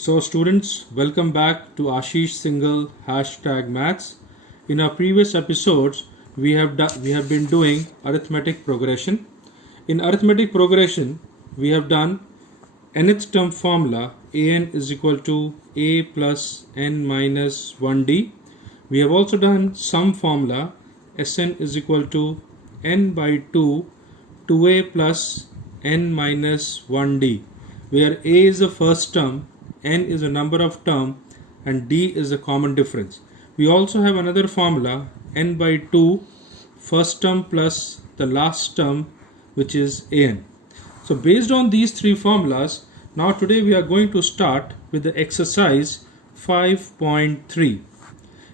So students, welcome back to Ashish Singhal #maths. In our previous episodes, we have been doing arithmetic progression. In arithmetic progression, we have done nth term formula an is equal to a plus n minus 1d. We have also done sum formula Sn is equal to n by 2 2a plus n minus 1d, where a is the first term, n is a number of term, and d is a common difference. We also have another formula n by 2 first term plus the last term, which is an. So based on these three formulas, now today we are going to start with the exercise 5.3.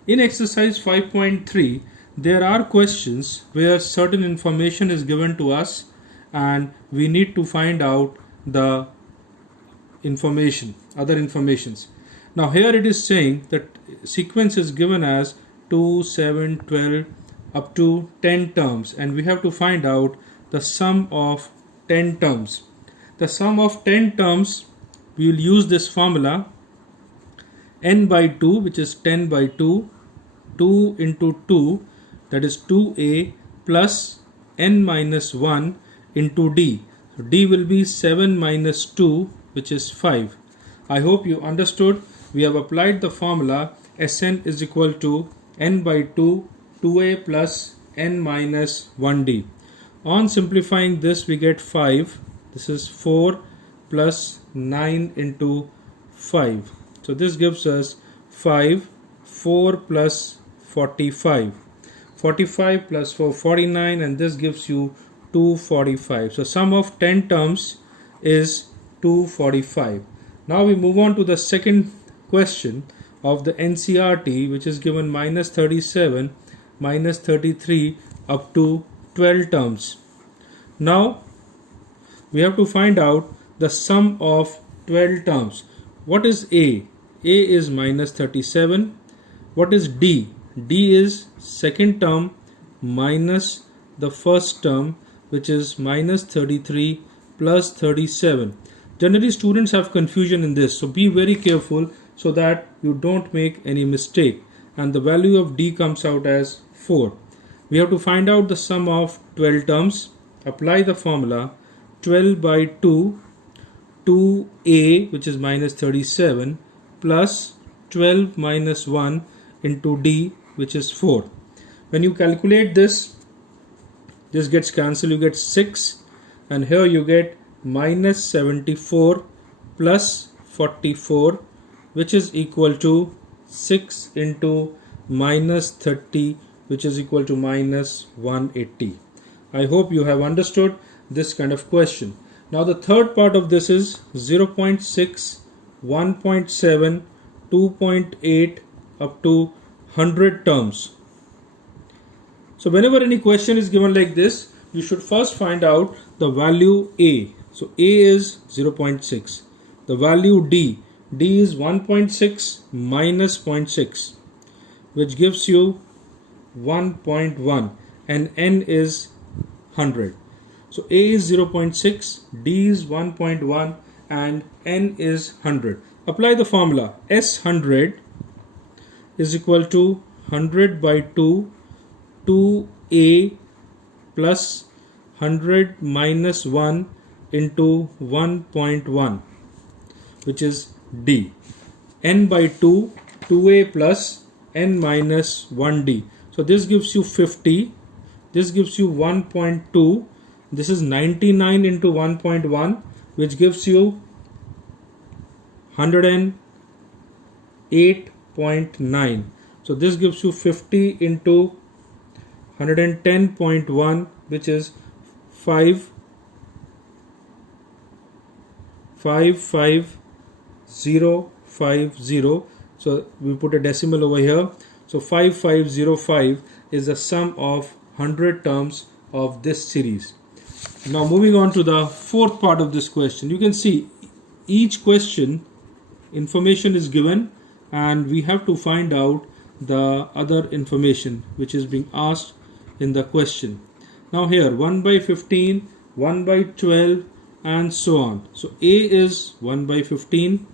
In exercise 5.3, there are questions where certain information is given to us and we need to find out the other informations. Now here it is saying that sequence is given as 2, 7, 12 up to 10 terms, and we have to find out the sum of 10 terms. The sum of 10 terms, we will use this formula n by 2, which is 10 by 2, 2 into 2, that is 2a plus n minus 1 into d. So d will be 7 minus 2, which is 5. I hope you understood. We have applied the formula Sn is equal to n by 2, 2a plus n minus 1d. On simplifying this, we get 5. This is 4 plus 9 into 5. So this gives us 5, 4 plus 45. 45 plus 4, 49, and this gives you 245. So sum of 10 terms is 245. Now we move on to the second question of the NCERT, which is given minus 37, minus 33 up to 12 terms. Now we have to find out the sum of 12 terms. What is A? A is minus 37. What is D? D is second term minus the first term, which is minus 33 plus 37. Generally students have confusion in this, so be very careful so that you don't make any mistake, and the value of D comes out as 4. We have to find out the sum of 12 terms. Apply the formula 12 by 2, 2a, which is minus 37, plus 12 minus 1 into d, which is 4. When you calculate this gets cancelled, you get 6, and here you get minus 74 plus 44, which is equal to 6 into minus 30, which is equal to minus 180. I hope you have understood this kind of question. Now the third part of this is 0.6, 1.7, 2.8 up to 100 terms. So whenever any question is given like this, you should first find out the value A. So A is 0.6. The value D. D is 1.6 minus 0.6, which gives you 1.1, and N is 100. So A is 0.6, D is 1.1, and N is 100. Apply the formula S100 is equal to 100 by 2, 2a plus 100 minus 1 into 1.1, which is D. N by 2, 2a plus n minus 1d. So this gives you 50. This gives you 1.2. This is 99 into 1.1, which gives you 108.9. So this gives you 50 into 110.1, which is 55050. So we put a decimal over here. So 5505 is the sum of 100 terms of this series. Now moving on to the fourth part of this question. You can see each question information is given and we have to find out the other information which is being asked in the question. Now here 1 by 15, 1 by 12 and so on. So A is 1 by 15,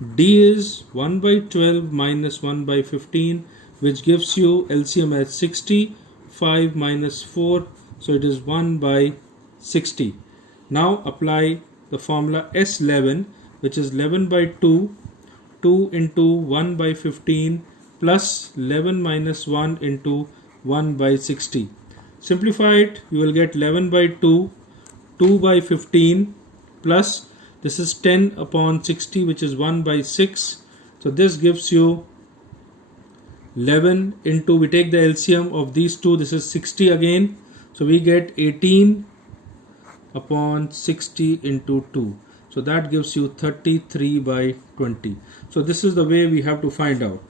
D is 1 by 12 minus 1 by 15, which gives you LCM as 60. 5 minus 4, so it is 1 by 60. Now apply the formula S11, which is 11 by 2, 2 into 1 by 15 plus 11 minus 1 into 1 by 60. Simplify it, you will get 11 by 2, 2 by 15 plus this is 10 upon 60, which is 1 by 6. So this gives you 11 into, we take the LCM of these two, this is 60 again. So we get 18 upon 60 into 2. So that gives you 33 by 20. So this is the way we have to find out.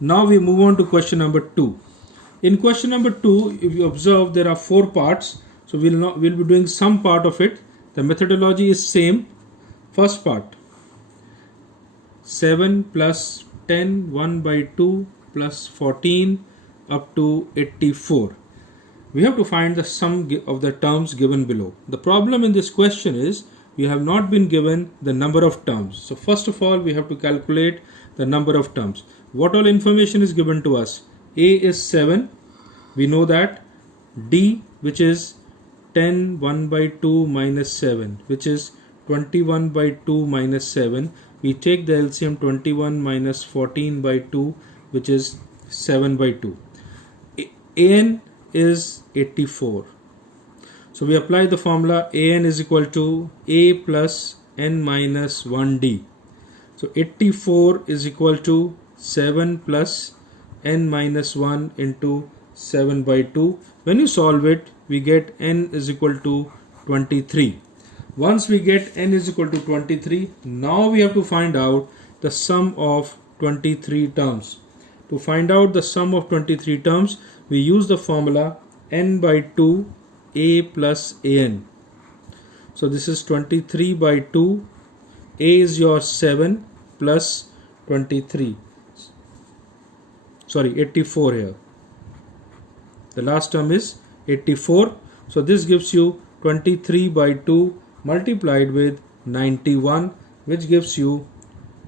Now we move on to question number 2. In question number 2, if you observe, there are 4 parts. So we'll be doing some part of it. The methodology is same. First part, 7 plus 10, 1 by 2 plus 14 up to 84. We have to find the sum of the terms given below. The problem in this question is we have not been given the number of terms. So first of all, we have to calculate the number of terms. What all information is given to us? A is 7. We know that. D, which is 10, 1 by 2 minus 7, which is 21 by 2 minus 7. We take the LCM 21 minus 14 by 2, which is 7 by 2. An is 84. So we apply the formula An is equal to A plus N minus 1D. So 84 is equal to 7 plus N minus 1 into 7 by 2. When you solve it, we get N is equal to 23. Once we get N is equal to 23, now we have to find out the sum of 23 terms. To find out the sum of 23 terms, we use the formula N by 2 A plus An. So this is 23 by 2. A is your 7 plus 23. Sorry, 84 here. The last term is 84. So this gives you 23 by 2 multiplied with 91, which gives you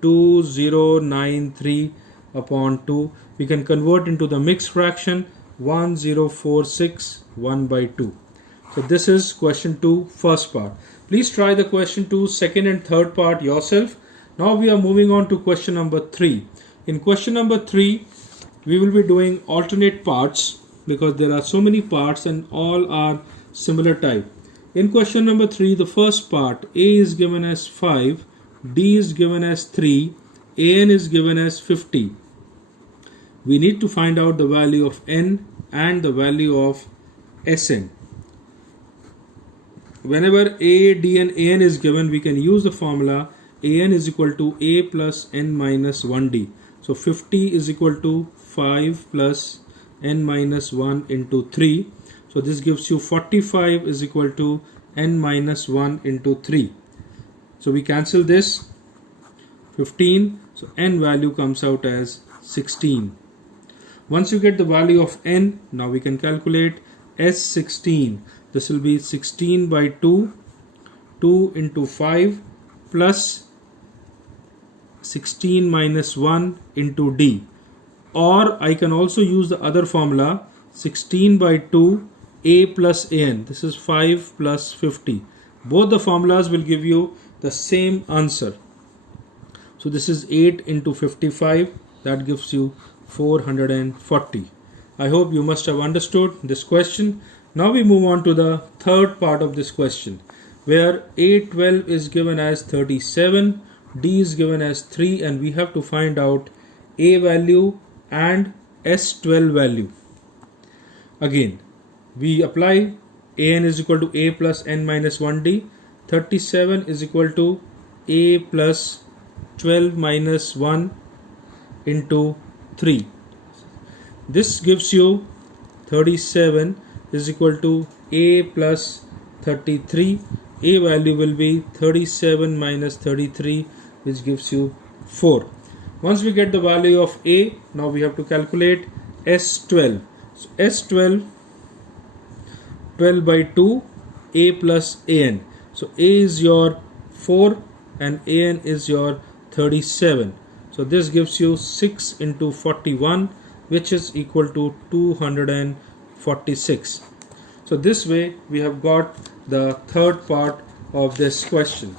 2093 upon 2. We can convert into the mixed fraction 1046 1 by 2. So this is question 2 first part. Please try the question 2 second and third part yourself. Now we are moving on to question number 3. In question number 3, we will be doing alternate parts because there are so many parts and all are similar type. In question number 3, the first part, A is given as 5, D is given as 3, An is given as 50. We need to find out the value of N and the value of Sn. Whenever A, D and An is given, we can use the formula An is equal to A plus N minus 1D. So 50 is equal to 5 plus N minus 1 into 3. So this gives you 45 is equal to N minus 1 into 3. So we cancel this, 15. So N value comes out as 16. Once you get the value of N, now we can calculate S16. This will be 16 by 2, 2 into 5 plus 16 minus 1 into D. Or I can also use the other formula, 16 by 2 A plus An. This is 5 plus 50. Both the formulas will give you the same answer. So this is 8 into 55. That gives you 440. I hope you must have understood this question. Now we move on to the third part of this question, where A12 is given as 37, D is given as 3, and we have to find out A value and S12 value. Again, we apply An is equal to A plus N minus 1D. 37 is equal to A plus 12 minus 1 into 3. This gives you 37 is equal to A plus 33. A value will be 37 minus 33, which gives you 4. Once we get the value of A, now we have to calculate S12. So S12, 12 by 2, A plus An. So A is your 4 and An is your 37. So this gives you 6 into 41, which is equal to 246. So this way we have got the third part of this question.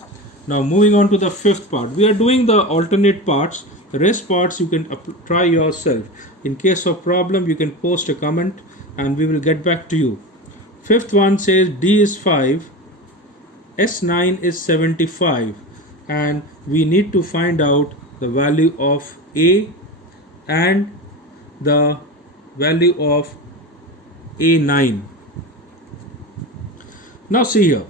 Now moving on to the fifth part. We are doing the alternate parts. The rest parts you can try yourself. In case of problem, you can post a comment and we will get back to you. Fifth one says D is 5, S9 is 75, and we need to find out the value of A and the value of A9. Now see here,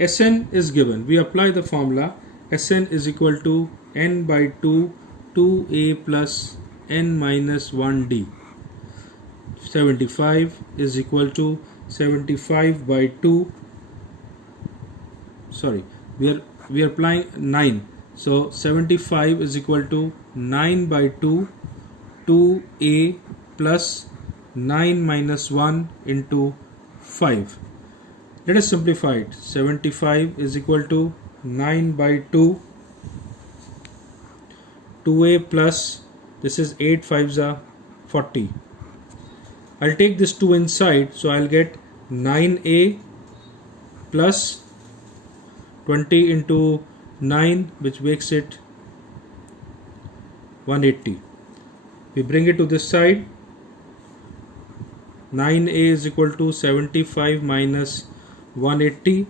Sn is given. We apply the formula. Sn is equal to n by 2 2a plus n minus 1d. 75 is equal to 75 by 2. Sorry, we are applying 9. So 75 is equal to 9 by 2 2a plus 9 minus 1 into 5. Let us simplify it. 75 is equal to 9 by 2 2a plus, this is 8 5s are 40. I'll take this 2 inside, so I'll get 9a plus 20 into 9, which makes it 180. We bring it to this side. 9a is equal to 75 minus 180.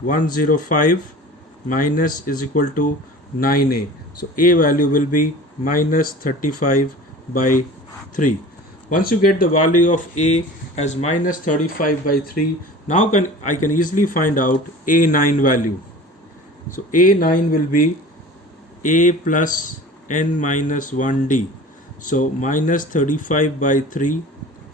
105 minus is equal to 9a. So a value will be minus 35 by 3. Once you get the value of a as minus 35 by 3, now I can easily find out a9 value. So a9 will be a plus n minus 1d. So minus 35 by 3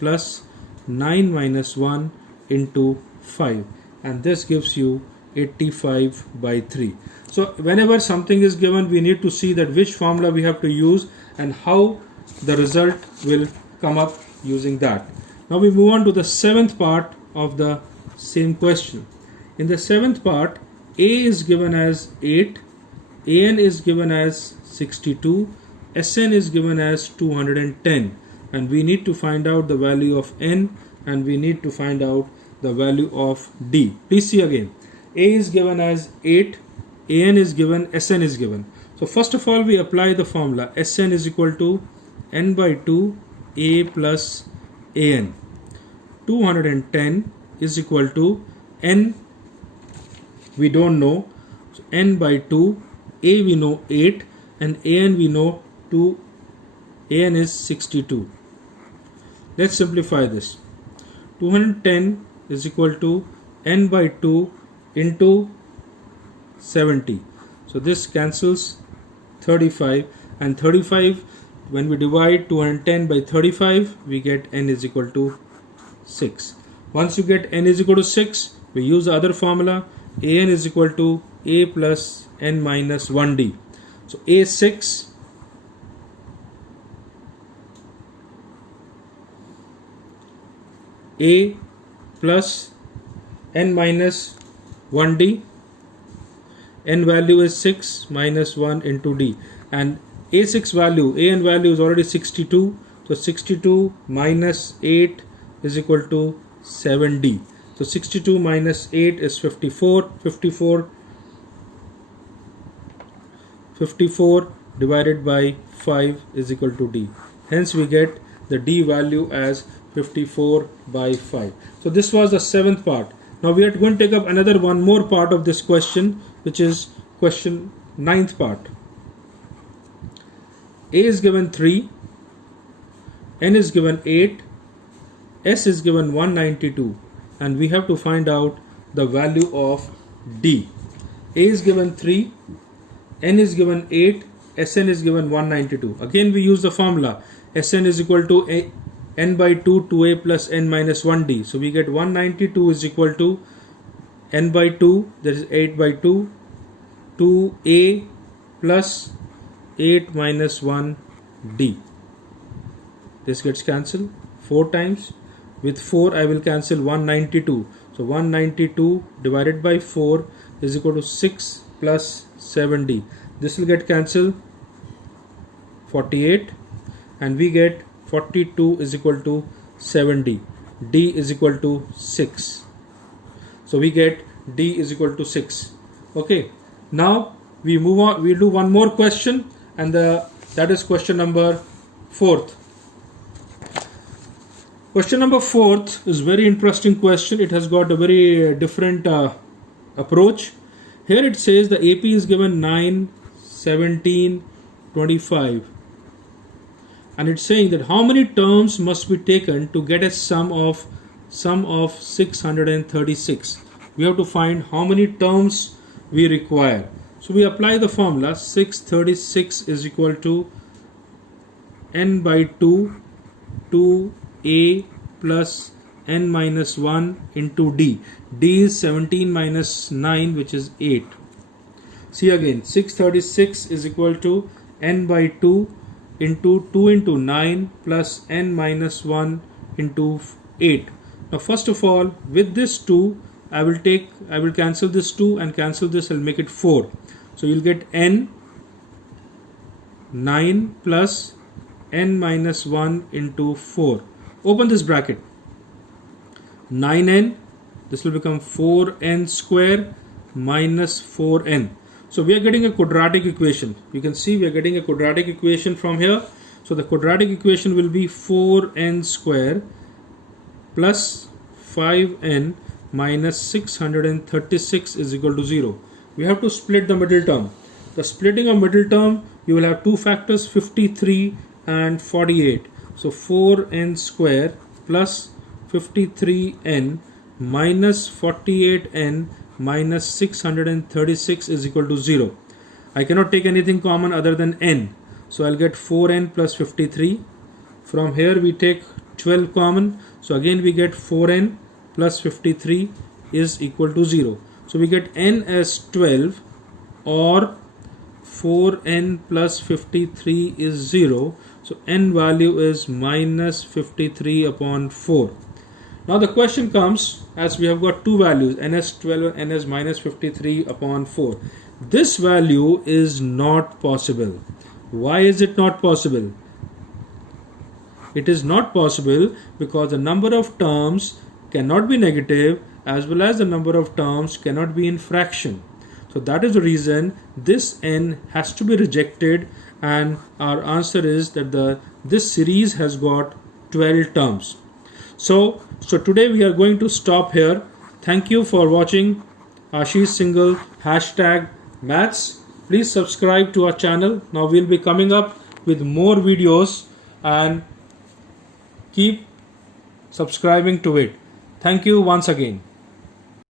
plus 9 minus 1 into 5, and this gives you 85 by 3. So whenever something is given, we need to see that which formula we have to use and how the result will come up using that. Now we move on to the seventh part of the same question. In the seventh part, a is given as 8, an is given as 62, Sn is given as 210, and we need to find out the value of n and we need to find out the value of d. Please see again. A is given as 8, an is given, Sn is given. So first of all, we apply the formula. Sn is equal to n by 2 a plus an. 210 is equal to n, we don't know, so n by 2, a we know 8 and an we know 2, an is 62. Let's simplify this. 210 is equal to n by 2 into 70. So this cancels 35, and 35, when we divide 210 by 35, we get n is equal to 6. Once you get n is equal to 6, we use the other formula. An is equal to a plus n minus 1d. So a6 a plus n minus 1d, n value is 6 minus 1 into d, and a6 value, an value is already 62, so 62 minus 8 is equal to 7d. So 62 minus 8 is 54. 54 divided by 5 is equal to d. Hence we get the d value as 54 by 5. So this was the seventh part. Now we are going to take up another one more part of this question, which is question ninth part. A is given 3, n is given 8, s is given 192, and we have to find out the value of d. A is given 3, n is given 8, Sn is given 192. Again we use the formula. Sn is equal to n by 2 2a plus n minus 1d. So we get 192 is equal to n by 2, that is 8 by 2, 2a plus 8 minus 1d. This gets cancelled 4 times. With 4 I will cancel 192. So 192 divided by 4 is equal to 6 plus 7D. This will get cancelled, 48, and we get 42 is equal to 7D. D is equal to 6. So we get D is equal to 6. Okay. Now we move on. We'll do one more question, and that is question number 4th. Question number 4th is very interesting question. It has got a very different approach. Here it says the AP is given 9, 17, 25. And it's saying that how many terms must be taken to get a sum of 636. We have to find how many terms we require. So we apply the formula. 636 is equal to n by 2 2a plus n minus 1 into d. D is 17 minus 9, which is 8. See again, 636 is equal to n by 2 into 2 into 9 plus n minus 1 into 8. Now first of all, with this 2, I will cancel this 2 and cancel this, I'll make it 4. So you'll get n 9 plus n minus 1 into 4. Open this bracket. 9n, this will become 4n square minus 4n. So we are getting a quadratic equation. You can see we are getting a quadratic equation from here. So the quadratic equation will be 4n square plus 5n minus 636 is equal to 0. We have to split the middle term. The splitting of middle term, you will have two factors, 53 and 48. So 4n square plus 53n minus 48n minus 636 is equal to 0. I cannot take anything common other than n. So I'll get 4n plus 53. From here we take 12 common. So again we get 4n plus 53 is equal to 0. So we get n as 12, or 4n plus 53 is 0. So n value is minus 53 upon 4. Now the question comes, as we have got two values, n as 12 and n as minus 53 upon 4. This value is not possible. Why is it not possible? It is not possible because the number of terms cannot be negative, as well as the number of terms cannot be in fraction. So that is the reason this n has to be rejected, and our answer is that this series has got 12 terms. So today we are going to stop here. Thank you for watching Ashish Singhal #maths. Please subscribe to our channel. Now we'll be coming up with more videos, and keep subscribing to it. Thank you once again.